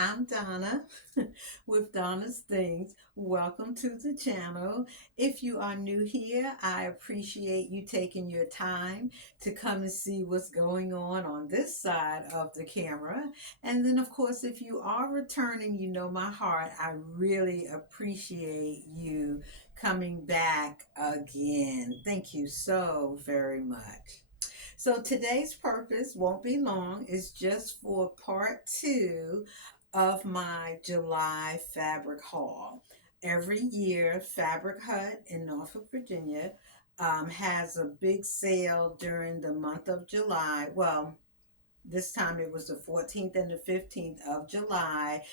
I'm Donna with Donna's Things. Welcome to the channel. If you are new here, I appreciate you taking your time to come and see what's going on this side of the camera. And then, of course, if you are returning, you know my heart. I really appreciate you coming back again. Thank you so very much. So today's purpose won't be long. It's just for part two of my July fabric haul. Every year, Fabric Hut in Norfolk, Virginia has a big sale during the month of July. Well, this time it was the 14th and the 15th of July.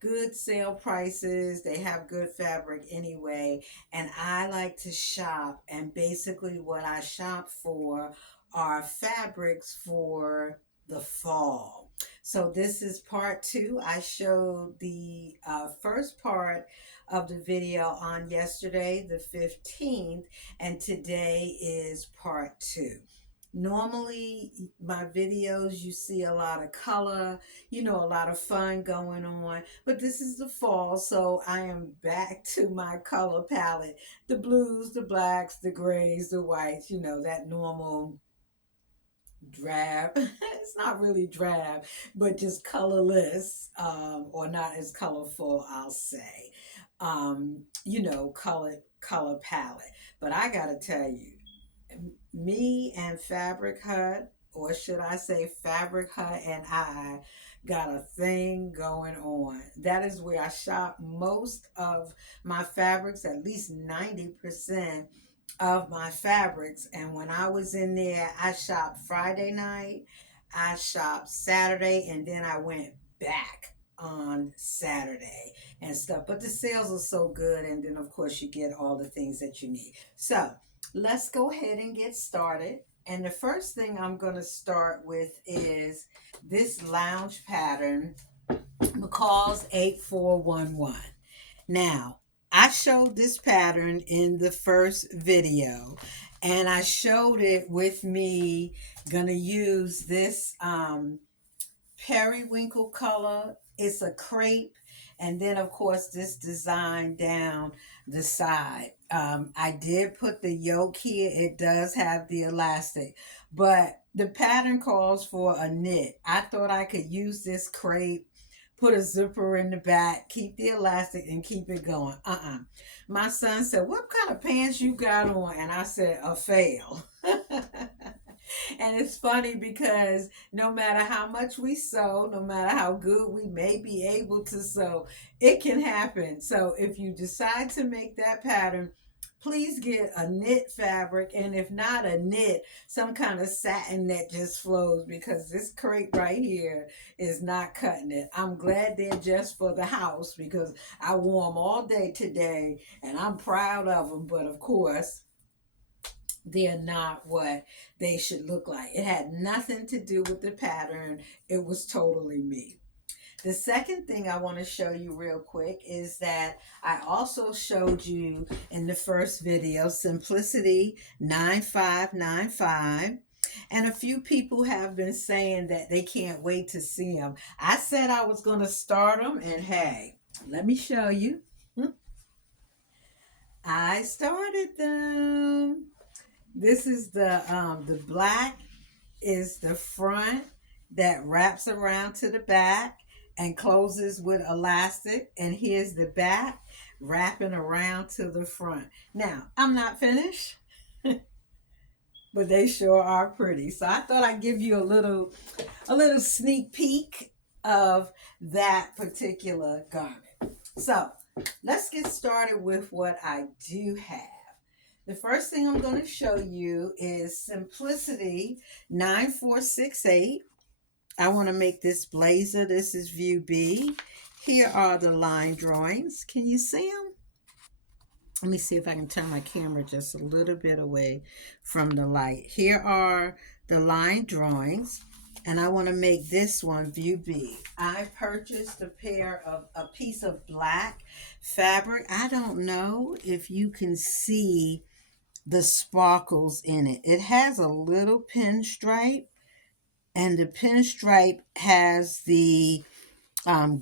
Good sale prices. They have good fabric anyway. And I like to shop. And basically, what I shop for are fabrics for the fall. So, this is part two. I showed the first part of the video on yesterday, the 15th, and today is part two. Normally, my videos, you see a lot of color, a lot of fun going on. But this is the fall, so I am back to my color palette. The blues, the blacks, the grays, the whites, that normal drab. It's not really drab, but just colorless, or not as colorful, I'll say. Color palette. But I gotta tell you, me and Fabric Hut, or should I say Fabric Hut and I, got a thing going on. That is where I shop most of my fabrics, at least 90% of my fabrics. And when I was in there, I shopped Friday night, I shopped Saturday, and then I went back on Saturday and stuff. But the sales are so good, and then of course you get all the things that you need. So let's go ahead and get started. And the first thing I'm going to start with is this lounge pattern, McCall's 8411. Now, I showed this pattern in the first video, and I showed it with me going to use this periwinkle color. It's a crepe, and then of course this design down the side. I did put the yoke here. It does have the elastic, but the pattern calls for a knit. I thought I could use this crepe, put a zipper in the back, keep the elastic, and keep it going. My son said, "What kind of pants you got on?" And I said, "A fail." And it's funny because no matter how much we sew, no matter how good we may be able to sew, it can happen. So if you decide to make that pattern, please get a knit fabric, and if not a knit, some kind of satin that just flows, because this crepe right here is not cutting it. I'm glad they're just for the house because I wore them all day today and I'm proud of them, but of course they're not what they should look like. It had nothing to do with the pattern. It was totally me. The second thing I want to show you real quick is that I also showed you in the first video Simplicity 9595. And a few people have been saying that they can't wait to see them. I said I was going to start them, and hey, let me show you. I started them. This is the black is the front that wraps around to the back and closes with elastic, and here's the back wrapping around to the front. Now, I'm not finished, but they sure are pretty. So I thought I'd give you a little sneak peek of that particular garment. So, let's get started with what I do have. The first thing I'm going to show you is Simplicity 9468. I want to make this blazer. This is view B. Here are the line drawings. Can you see them? Let me see if I can turn my camera just a little bit away from the light. Here are the line drawings, and I want to make this one view B. I purchased a piece of black fabric. I don't know if you can see the sparkles in it. It has a little pinstripe, and the pinstripe has the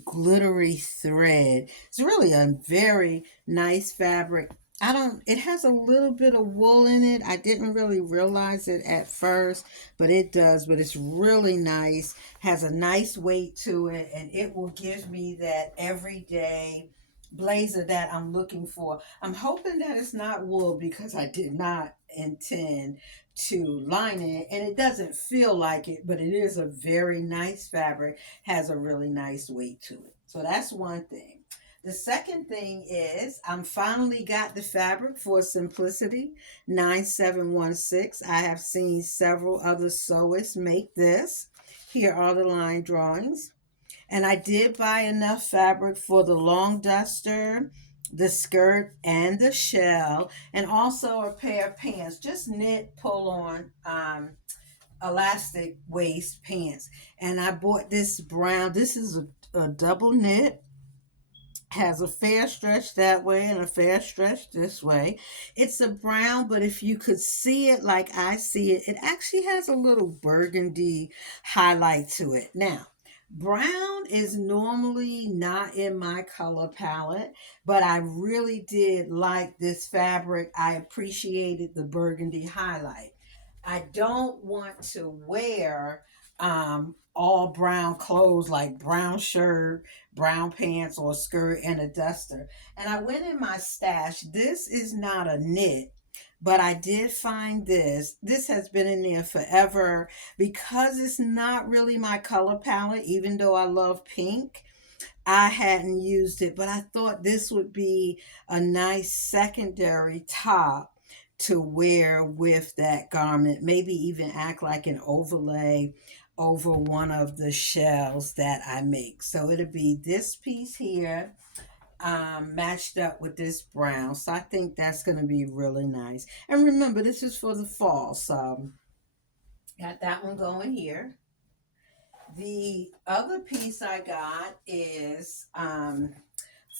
glittery thread. It's really a very nice fabric. It has a little bit of wool in it. I didn't really realize it at first, but it does. But it's really nice, has a nice weight to it, and it will give me that everyday blazer that I'm looking for. I'm hoping that it's not wool because I did not intend to line it, and it doesn't feel like it, but it is a very nice fabric, has a really nice weight to it. So that's one thing. The second thing is I'm finally got the fabric for Simplicity 9716. I have seen several other sewists make this. Here are the line drawings. And I did buy enough fabric for the long duster, the skirt, and the shell, and also a pair of pants. Just knit, pull on, elastic waist pants. And I bought this brown. This is a double knit, has a fair stretch that way and a fair stretch this way. It's a brown, but if you could see it like I see it, it actually has a little burgundy highlight to it. Now, brown is normally not in my color palette, but I really did like this fabric. I appreciated the burgundy highlight. I don't want to wear all brown clothes, like brown shirt, brown pants, or a skirt and a duster. And I went in my stash. This is not a knit, but I did find this. This has been in there forever because it's not really my color palette, even though I love pink. I hadn't used it, but I thought this would be a nice secondary top to wear with that garment. Maybe even act like an overlay over one of the shells that I make. So it'll be this piece here, matched up with this brown. So I think that's going to be really nice. And remember, this is for the fall. So got that one going here. The other piece I got is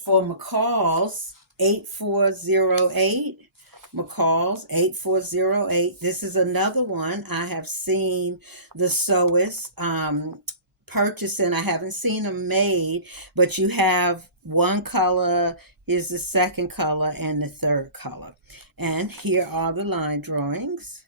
for McCall's 8408. McCall's 8408. This is another one I have seen the sewists purchasing. I haven't seen them made, but you have one color, here's the second color, and the third color. And here are the line drawings.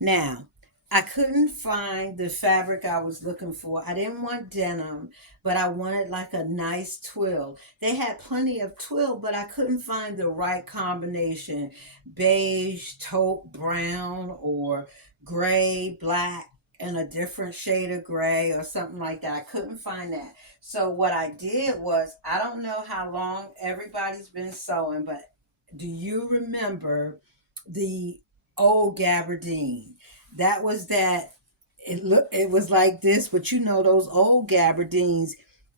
Now, I couldn't find the fabric I was looking for. I didn't want denim, but I wanted like a nice twill. They had plenty of twill, but I couldn't find the right combination. Beige, taupe, brown, or gray, black, and a different shade of gray or something like that. I couldn't find that. So what I did was, I don't know how long everybody's been sewing, but do you remember the old gabardine? That was that. It was like this, but you know those old gabardines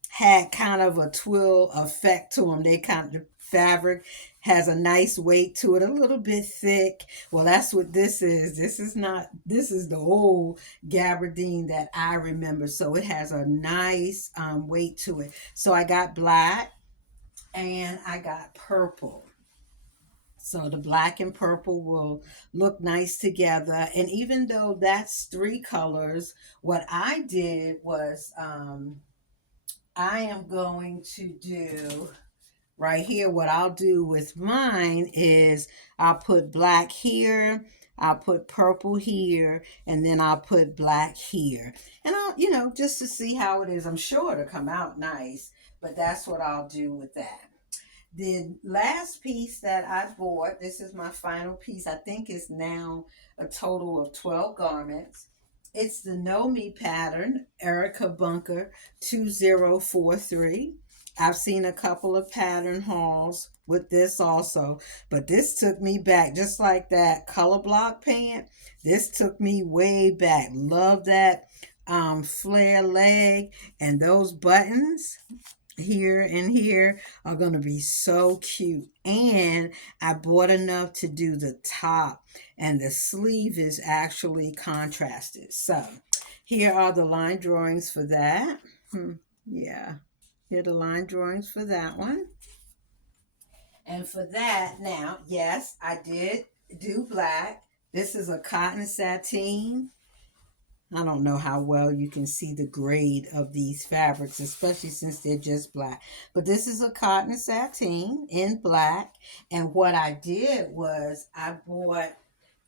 had kind of a twill effect to them. They kind of, the fabric has a nice weight to it, a little bit thick. Well, that's what this is. This is not, this is the old gabardine that I remember. So it has a nice weight to it. So I got black and I got purple. So the black and purple will look nice together. And even though that's three colors, what I did was I am going to do right here, what I'll do with mine is I'll put black here, I'll put purple here, and then I'll put black here. And I'll, just to see how it is. I'm sure it'll come out nice, but that's what I'll do with that. The last piece that I bought, this is my final piece. I think it's now a total of 12 garments. It's the Know Me pattern, Erica Bunker 2043. I've seen a couple of pattern hauls with this also, but this took me back, just like that color block pant. This took me way back. Love that flare leg, and those buttons here and here are going to be so cute. And I bought enough to do the top, and the sleeve is actually contrasted. So here are the line drawings for that. Yeah, here are the line drawings for that one. And for that, now, yes, I did do black. This is a cotton sateen. I don't know how well you can see the grade of these fabrics, especially since they're just black. But this is a cotton sateen in black. And what I did was I bought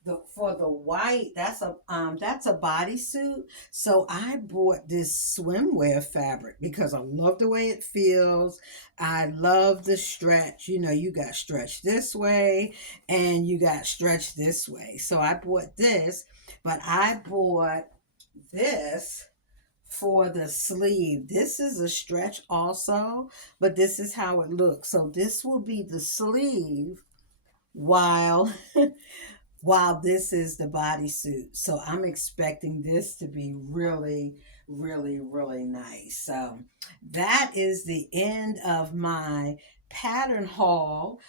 the for the white, that's a bodysuit. So I bought this swimwear fabric because I love the way it feels. I love the stretch. You know, you got stretch this way and you got stretch this way. So I bought this, but I bought this for the sleeve. This is a stretch also, but this is how it looks. So this will be the sleeve while while this is the bodysuit. So I'm expecting this to be really, really, really nice. So that is the end of my pattern haul.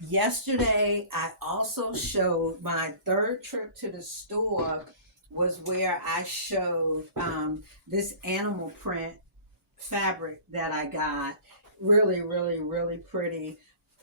Yesterday, I also showed my third trip to the store was where I showed this animal print fabric that I got. Really, really, really pretty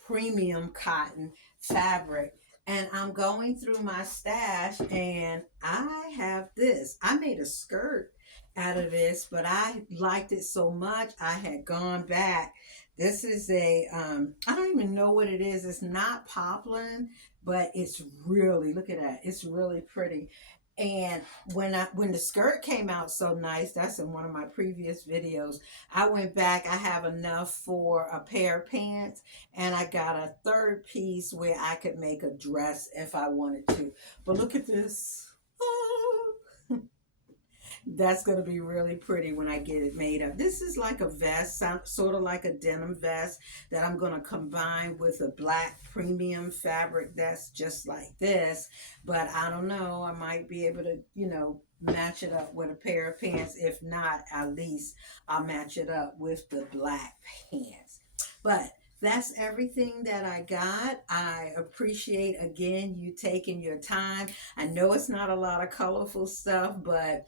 premium cotton fabric. And I'm going through my stash and I have this. I made a skirt out of this, but I liked it so much I had gone back. This is a I don't even know what it is. It's not poplin, but it's really, look at that. It's really pretty. And when the skirt came out so nice, that's in one of my previous videos. I went back. I have enough for a pair of pants, and I got a third piece where I could make a dress if I wanted to. But look at this. Oh, that's going to be really pretty when I get it made up. This is like a vest, sort of like a denim vest that I'm going to combine with a black premium fabric that's just like this. But I don't know, I might be able to, match it up with a pair of pants. If not, at least I'll match it up with the black pants. But that's everything that I got. I appreciate again you taking your time. I know it's not a lot of colorful stuff, but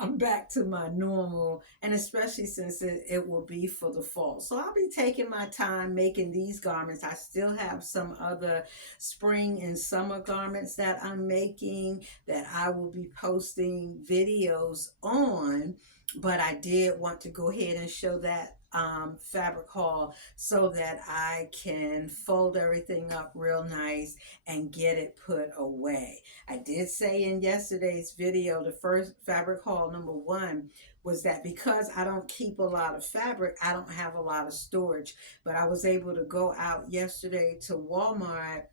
I'm back to my normal, and especially since it will be for the fall. So I'll be taking my time making these garments. I still have some other spring and summer garments that I'm making that I will be posting videos on. But I did want to go ahead and show that fabric haul so that I can fold everything up real nice and get it put away. I did say in yesterday's video, the first fabric haul number one was that because I don't keep a lot of fabric, I don't have a lot of storage. But I was able to go out yesterday to Walmart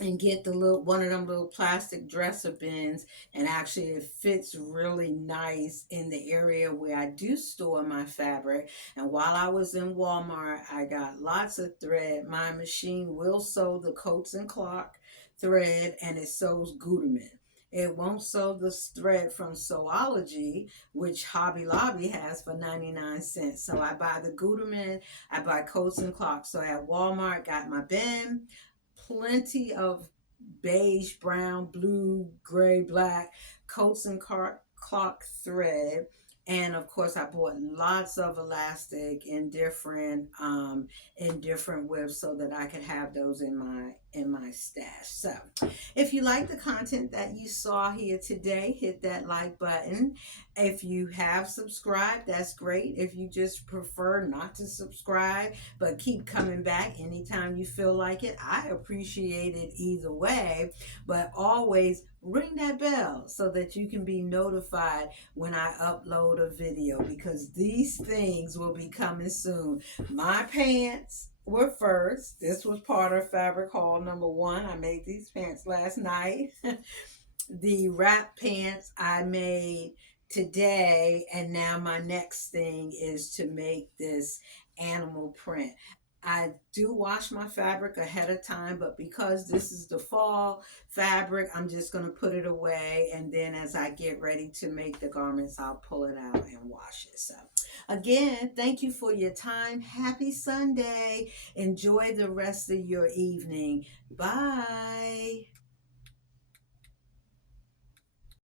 and get the little one of them little plastic dresser bins, and actually it fits really nice in the area where I do store my fabric. And while I was in Walmart, I got lots of thread. My machine will sew the coats and clock thread, and it sews Gutermann. It won't sew the thread from Sewology, which Hobby Lobby has for 99 cents. So I buy the Gutermann, I buy coats and clocks. So at Walmart, got my bin, plenty of beige, brown, blue, gray, black coats and clock thread. And of course, I bought lots of elastic in different widths so that I could have those in my stash. So, if you like the content that you saw here today, hit that like button. If you have subscribed, that's great. If you just prefer not to subscribe but keep coming back anytime you feel like it, I appreciate it either way. But always ring that bell so that you can be notified when I upload a video, because these things will be coming soon. My pants were first. This was part of fabric haul number one. I made these pants last night. The wrap pants I made today, and now my next thing is to make this animal print. I do wash my fabric ahead of time, but because this is the fall fabric, I'm just going to put it away, and then as I get ready to make the garments, I'll pull it out and wash it. So again, thank you for your time. Happy Sunday. Enjoy the rest of your evening. Bye.